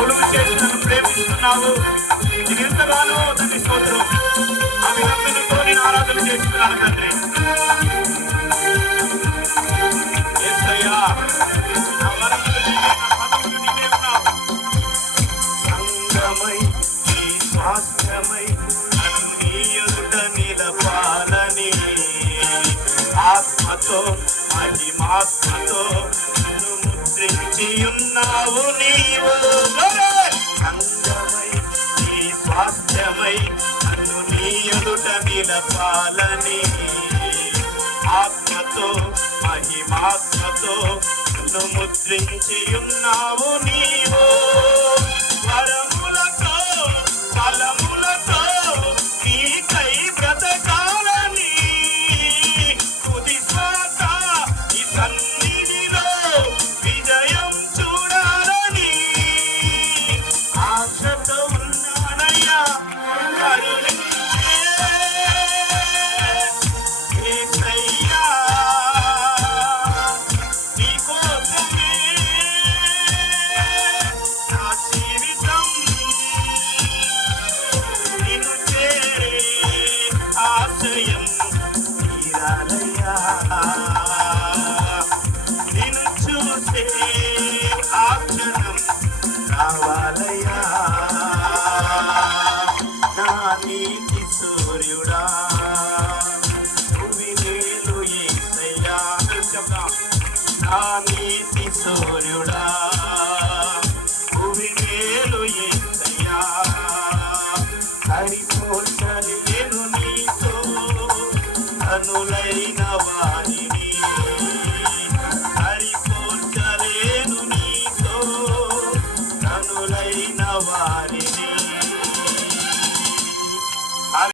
కొలువు చేసి నన్ను ప్రేమిస్తున్నావు. నేను ఎంతగానో తండ్రి స్తోత్రం అభినందనతో నేను ఆరాధన చేస్తున్నాను తండ్రి. యేసయ్యా నా వరములు నీవే, నా పదములు నీవే ఉన్నావు. సంగమై నీ స్వాస్థ్యమై నన్ను నీ ఎదుట నిలపాలని ఆత్మతో మహిమాత్మతో నన్ను ముద్రించి ఉన్నావు నీవు. సంగమై నీ స్వాస్థ్యమై నన్ను నీ ఎదుట నిలపాలని ఆత్మతో మహిమాత్మతో నన్ను ముద్రించి ఉన్నావు నీవు. వరములతో బలములతో నీకై బ్రతకాలని తుది శ్వాస ఈ సన్నిధిలో విజయం చూడాలని ఆశతో ఉన్నానయ్యా. కరుణించే యేసయ్యా, నీ కోసమే నా జీవితం నిన్ను చేరే ఆశయం తీరాలయ్యా. నిన్ను చూసే ఆ క్షణం రావాలయ్యా. నా నీతి సూర్యుడా భువినేలు యేసయ్యా. చెప్తాం. నా నీతి సూర్యుడా భువినేలు యేసయ్యా. సరిపోల్చలేను నీతో కనులైన వారిని, సరిపోల్చలేను నీతో కనులైన వారిని.